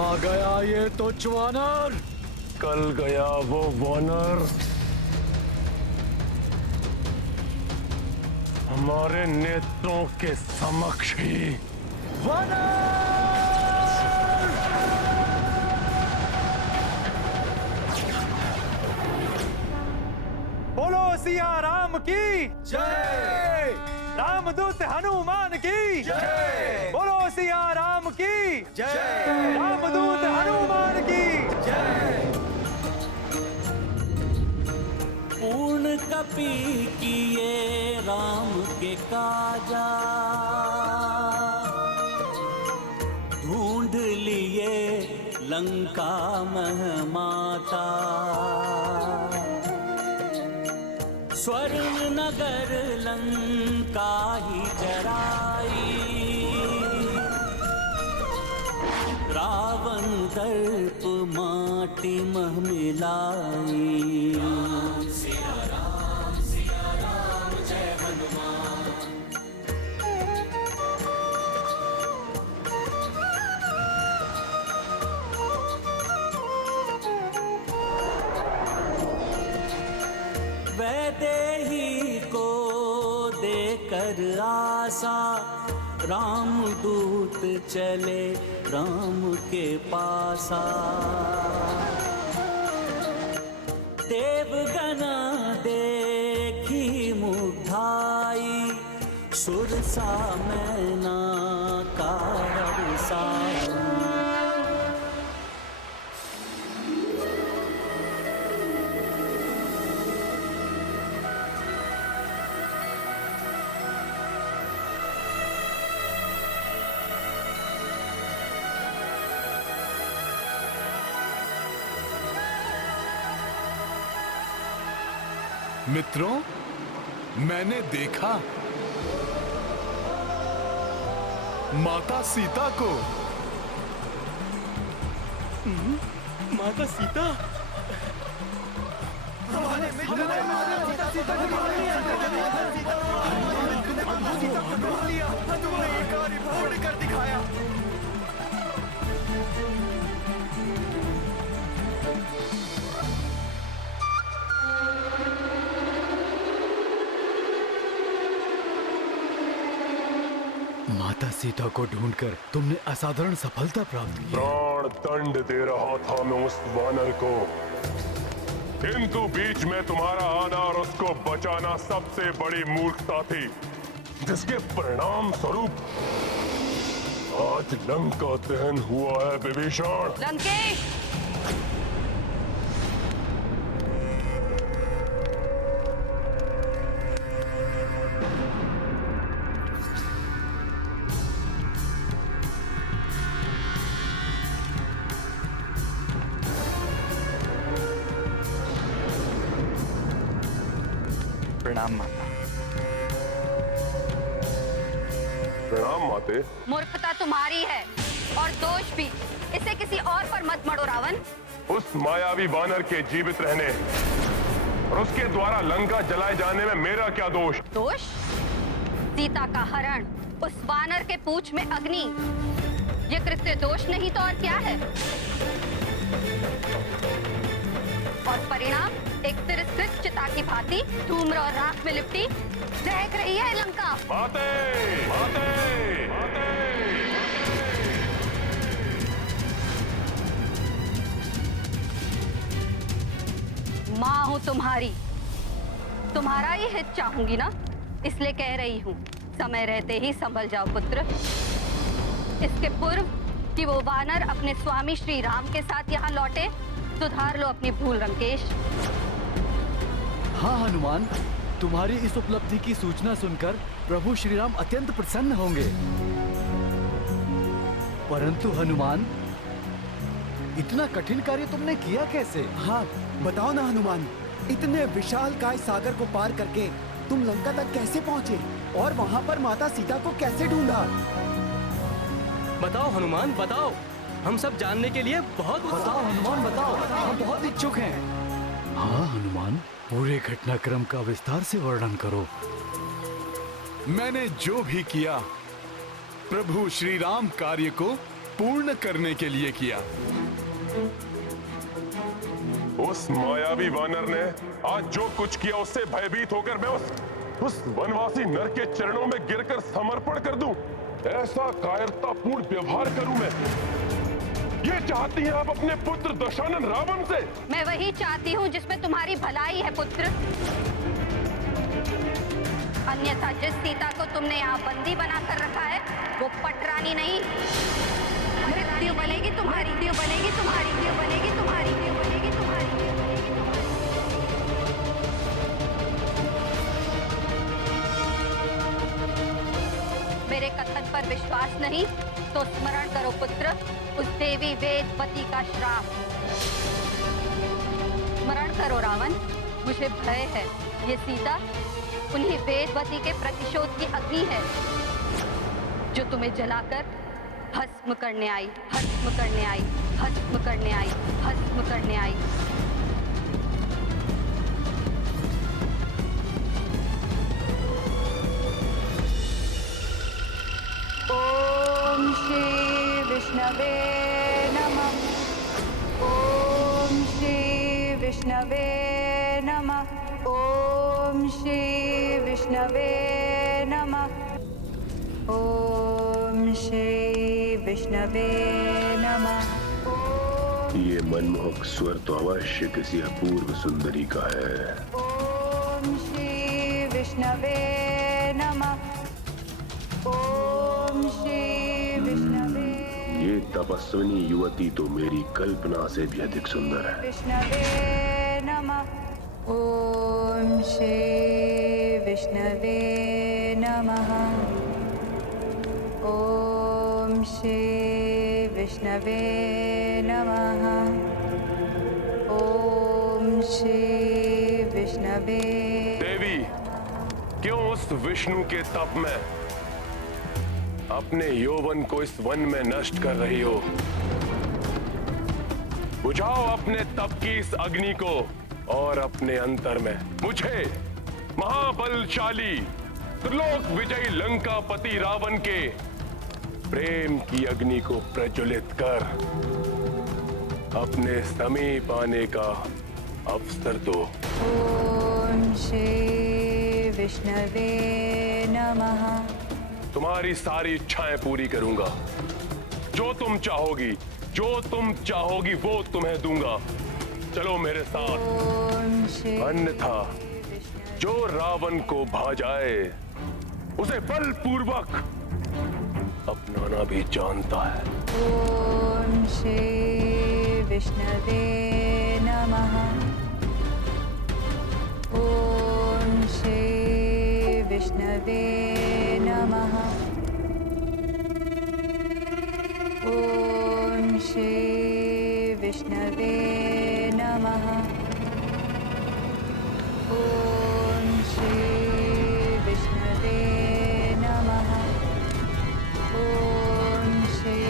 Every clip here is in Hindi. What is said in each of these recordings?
आ गया ये तुच्छ वानर। कल गया वो वानर। हमारे नेत्रों के समक्ष ही। वानर! बोलो सिया राम की जय! रामदूत हनुमान की जय! बोलो सिया राम की जय! रामदूत हनुमान की जय! पूर्ण कपि किए राम के काजा, ढूंढ लिए लंका महमाता। स्वर्ण नगर लंका ही जराई, रावण दर्प माटी मह मिलाई। सिया राम जय हनुमान। वैदेही को देकर आशा, रामदूत चले राम के पासा। देवगना देखी मुग्धाई, सुरसा मैना का हर्षा। मित्रों, मैंने देखा माता सीता को। माता सीता कर दिखाया। माता सीता को ढूंढकर तुमने असाधारण सफलता प्राप्त की। प्राण दंड दे रहा था मैं उस वानर को, किंतु बीच में तुम्हारा आना और उसको बचाना सबसे बड़ी मूर्खता थी, जिसके परिणाम स्वरूप आज लंका दहन हुआ है। विभीषण, लंकेश, प्रणाम माता। प्रणाम माते। मूर्खता तुम्हारी है और दोष भी। इसे किसी और पर मत मढ़ो रावण। उस मायावी वानर के जीवित रहने और उसके द्वारा लंका जलाए जाने में मेरा क्या दोष? दोष? सीता का हरण, उस वानर के पूंछ में अग्नि, ये कृत्य दोष नहीं तो और क्या है? और परिणाम एक तिरस्कृत चिता की भांति धूम्र और राख में लिपटी दहक रही है लंका। माते, माते, माते। माँ हूँ तुम्हारी, तुम्हारा ही हित चाहूंगी ना, इसलिए कह रही हूँ समय रहते ही संभल जाओ पुत्र। इसके पूर्व कि वो वानर अपने स्वामी श्री राम के साथ यहाँ लौटे, सुधार लो अपनी भूल लंकेश। हाँ हनुमान, तुम्हारी इस उपलब्धि की सूचना सुनकर प्रभु श्री राम अत्यंत प्रसन्न होंगे। परंतु हनुमान, इतना कठिन कार्य तुमने किया कैसे? हाँ बताओ ना हनुमान, इतने विशाल काय सागर को पार करके तुम लंका तक कैसे पहुँचे और वहाँ पर माता सीता को कैसे ढूंढा? बताओ हनुमान, बताओ, हम सब जानने के लिए बहुत बताओ हनुमान, बताओ, हम बहुत इच्छुक हैं। हाँ हनुमान, पूरे घटनाक्रम का विस्तार से वर्णन करो। मैंने जो भी किया प्रभु श्री राम कार्य को पूर्ण करने के लिए किया। उस मायावी वानर ने आज जो कुछ किया उससे भयभीत होकर मैं उस वनवासी नर के चरणों में गिरकर समर्पण कर दूं? ऐसा कायरतापूर्ण व्यवहार करूं मैं? ये चाहती हैं आप अपने पुत्र दशानन रावण से? मैं वही चाहती हूँ जिसमें तुम्हारी भलाई है पुत्र। अन्यथा जिस सीता को तुमने यहाँ बंदी बनाकर रखा है वो पटरानी नहीं, मृत्यु बनेगी तुम्हारी, मृत्यु बनेगी तुम्हारी, मृत्यु बनेगी तुम्हारी, मृत्यु बनेगी तुम्हारी, मृत्यु बनेगी तुम्हारी। मेरे कथन पर विश्वास नहीं तो स्मरण करो पुत्र उस देवी वेदवती का श्राप। स्मरण करो रावण, मुझे भय है ये सीता उन्हीं वेदवती के प्रतिशोध की अग्नि है जो तुम्हें जलाकर भस्म करने आई, भस्म करने आई, भस्म करने आई, भस्म करने आई। ओम श्री विष्णवे नमः। ओम श्री विष्णवे नमः। ओम श्री विष्णवे नमः। ओम श्री विष्णवे नमः। ये मनमोहक स्वर तो अवश्य किसी अपूर्व सुंदरी का है। ओम श्री विष्णवे नमः। ओम श्री विष्णवे। ये तपस्विनी युवती तो मेरी कल्पना से भी अधिक सुंदर है। विष्णवे नमः। ओम श्री विष्णवे नमः। ओम श्री विष्णवे नमः। ओम श्री विष्णवे। देवी, क्यों उस विष्णु के तप में अपने यौवन को इस वन में नष्ट कर रही हो? बुझाओ अपने तप की इस अग्नि को और अपने अंतर में मुझे महाबलशाली त्रिलोक विजयी लंकापति रावण के प्रेम की अग्नि को प्रज्वलित कर अपने समीप आने का अवसर दो। ओम श्री विष्णवे नमः। तुम्हारी सारी इच्छाएं पूरी करूंगा। जो तुम चाहोगी, जो तुम चाहोगी वो तुम्हें दूंगा। चलो मेरे साथ, ओम श्री अन्यथा जो रावण को भा जाए उसे बलपूर्वक अपनाना भी जानता है। ओम श्री विष्णवे नमः। ओम श्री विष्णवे नमः। ओम श्री विष्णवे नमः। ओम श्री विष्णवे नमः। ओम श्री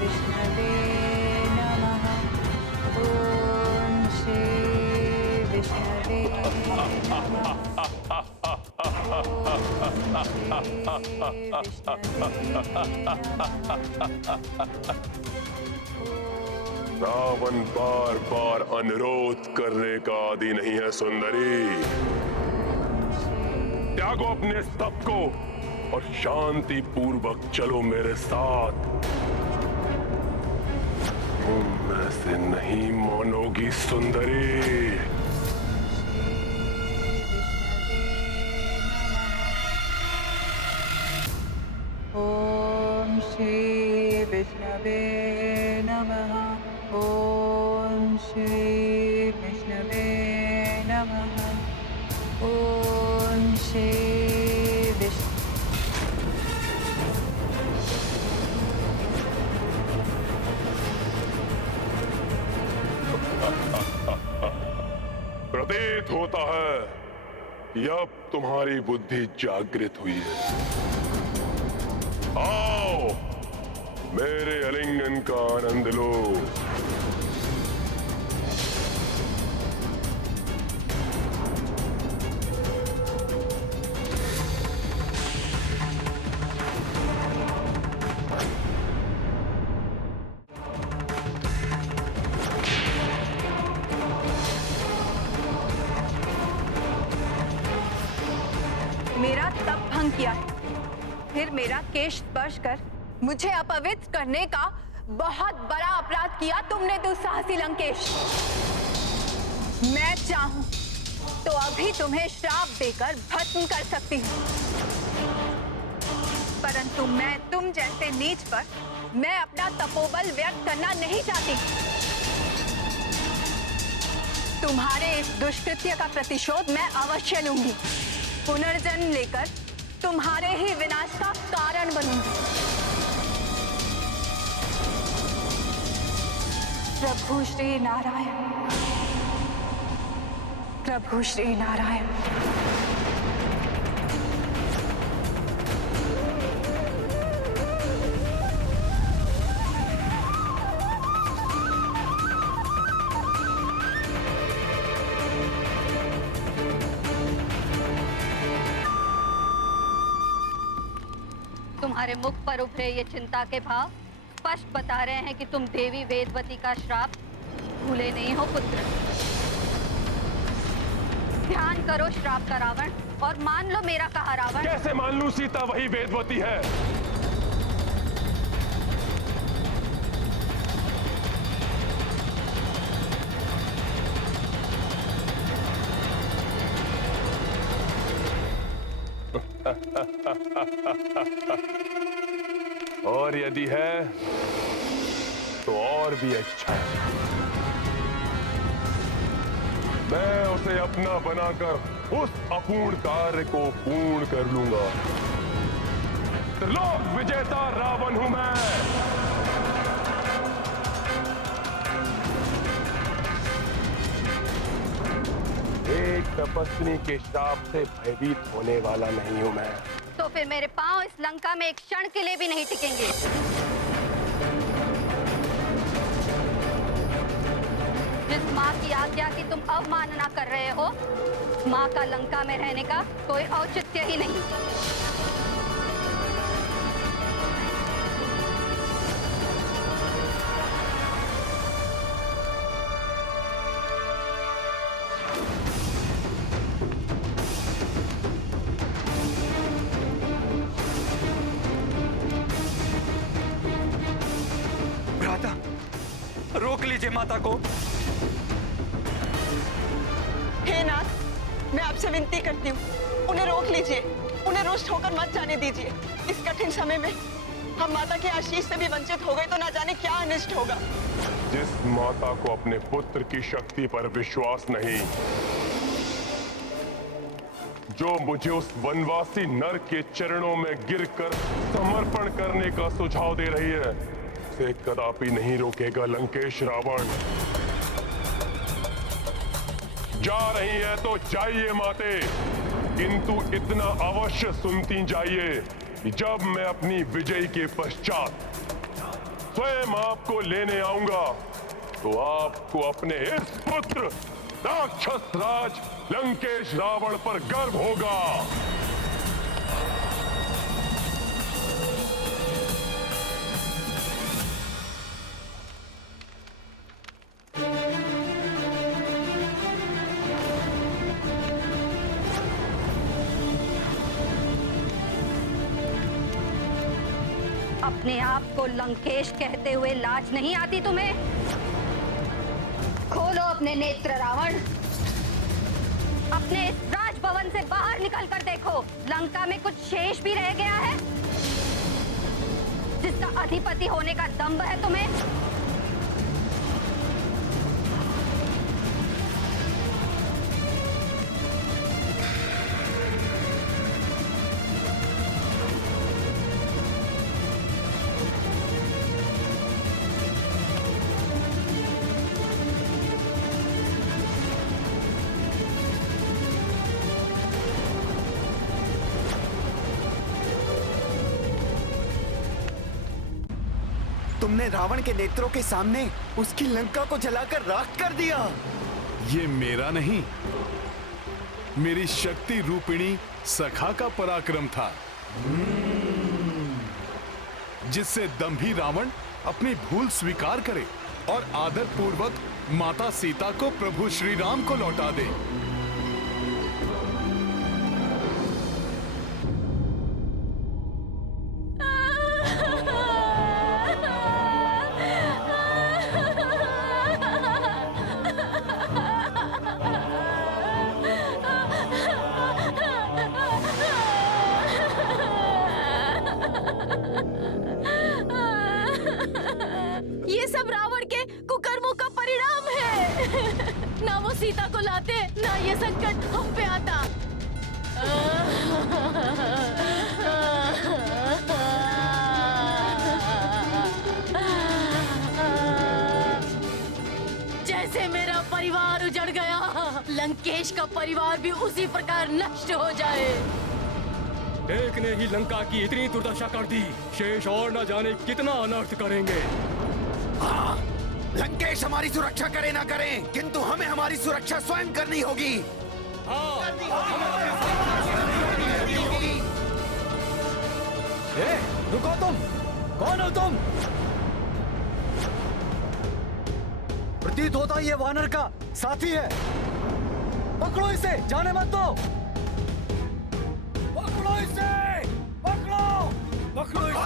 विष्णवे नमः। ओम श्री विष्णवे नमः। रावण बार बार अनुरोध करने का आदि नहीं है सुंदरी। त्यागो अपने स्तप को और शांति पूर्वक चलो मेरे साथ। तुम ऐसे नहीं मानोगी सुंदरी। ओम श्री विष्णवे नमः। ओम श्री विष्णवे नमः। ओम श्री प्रतीत होता है कि अब तुम्हारी बुद्धि जागृत हुई है। आओ मेरे आलिंगन का आनंद लो। फिर मेरा केश स्पर्श कर मुझे अपवित्र करने का बहुत बड़ा अपराध किया तुमने दुस्साहसी लंकेश। मैं चाहूं तो अभी तुम्हें श्राप देकर भस्म कर सकती हूँ, परंतु मैं तुम जैसे नीच पर मैं अपना तपोबल व्यक्त करना नहीं चाहती। तुम्हारे इस दुष्कृत्य का प्रतिशोध मैं अवश्य लूंगी। पुनर्जन्म लेकर तुम्हारे ही विनाश का कारण बनूंगी। प्रभु श्री नारायण, प्रभु श्री नारायण। तुम्हारे मुख पर उभरे ये चिंता के भाव स्पष्ट बता रहे हैं कि तुम देवी वेदवती का श्राप भूले नहीं हो पुत्र। ध्यान करो श्राप का रावण और मान लो मेरा कहा रावण। कैसे मान लूं सीता वही वेदवती है? और यदि है तो और भी अच्छा है। मैं उसे अपना बनाकर उस अपूर्ण कार्य को पूर्ण कर लूंगा। त्रिलोक विजेता रावण हूं मैं। एक तपस्विनी के श्राप से भयभीत होने वाला नहीं हूं मैं। तो फिर मेरे पांव इस लंका में एक क्षण के लिए भी नहीं टिकेंगे। जिस माँ की आज्ञा की तुम अवमानना कर रहे हो, माँ का लंका में रहने का कोई औचित्य ही नहीं। रोक लीजिए माता को। हे नाथ, मैं आपसे विनती करती हूँ, उन्हें रोक लीजिए, उन्हें रुष्ट होकर मत जाने दीजिए। इस कठिन समय में हम माता के आशीष से भी वंचित हो गए तो ना जाने क्या अनिष्ट होगा। जिस माता को अपने पुत्र की शक्ति पर विश्वास नहीं, जो मुझे उस वनवासी नर के चरणों में गिरकर समर्पण करने का सुझाव दे रही है, उसे कदापि नहीं रोकेगा लंकेश रावण। जा रही है तो जाइए माते, किंतु इतना अवश्य सुनती जाइए कि जब मैं अपनी विजय के पश्चात स्वयं आपको लेने आऊंगा तो आपको अपने इस पुत्र राक्षस राज लंकेश रावण पर गर्व होगा। अपने आप को लंकेश कहते हुए लाज नहीं आती तुम्हें? खोलो अपने नेत्र रावण, अपने इस राजभवन से बाहर निकल कर देखो, लंका में कुछ शेष भी रह गया है जिसका अधिपति होने का दंभ है तुम्हें? तुमने रावण के नेत्रों के सामने उसकी लंका को जलाकर राख कर दिया। ये मेरा नहीं, मेरी शक्ति रूपिणी सखा का पराक्रम था, जिससे दंभी रावण अपनी भूल स्वीकार करे और आदर पूर्वक माता सीता को प्रभु श्री राम को लौटा दे। सीता को लाते ना ये संकट हम पे आता। जैसे मेरा परिवार उजड़ गया, लंकेश का परिवार भी उसी प्रकार नष्ट हो जाए। एक ने ही लंका की इतनी दुर्दशा कर दी, शेष और न जाने कितना अनर्थ करेंगे। हाँ, लंकेश हमारी सुरक्षा करे ना करे, किंतु हमें हमारी सुरक्षा स्वयं करनी होगी। रुको तुम, कौन हो तुम? प्रतीत होता ये वानर का साथी है। पकड़ो इसे, जाने मत दो। पकड़ो इसे, पकड़ो, पकड़ो इसे,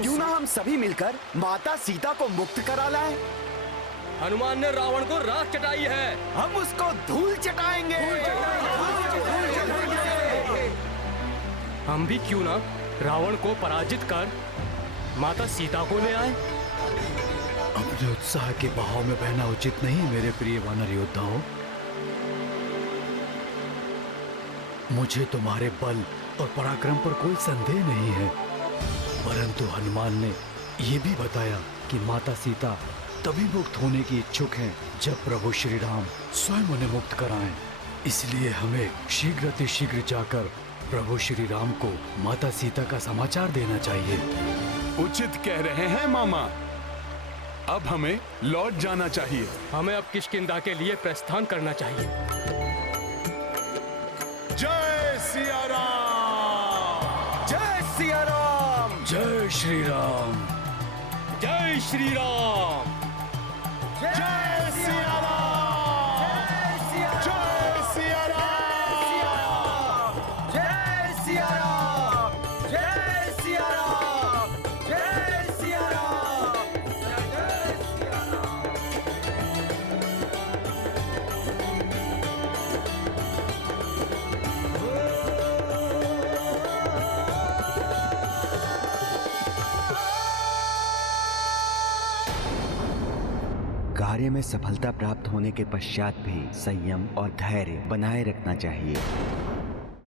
क्यों ना हम सभी मिलकर माता सीता को मुक्त करा लाएं? हनुमान ने रावण को राख चटाई है, हम उसको धूल चटाएंगे। हम भी क्यों ना रावण को पराजित कर माता सीता को ले आए। अपने उत्साह के बहाव में बहना उचित नहीं मेरे प्रिय वानर योद्धाओं। मुझे तुम्हारे बल और पराक्रम पर कोई संदेह नहीं है, परंतु हनुमान ने यह भी बताया कि माता सीता तभी मुक्त होने की इच्छुक हैं जब प्रभु श्री राम स्वयं उन्हें मुक्त कराएं। इसलिए हमें शीघ्र जाकर प्रभु श्री राम को माता सीता का समाचार देना चाहिए। उचित कह रहे हैं मामा। अब हमें लौट जाना चाहिए। हमें अब किष्किंधा के लिए प्रस्थान करना चाहिए। जय सिया राम! जय सिया राम! जय श्री राम! जय श्री राम! जय सिया राम! जय सिया राम! जय सिया राम! जय सिया राम! जय सिया राम! जय सिया राम! कार्य में सफलता प्राप्त होने के पश्चात भी संयम और धैर्य बनाए रखना चाहिए।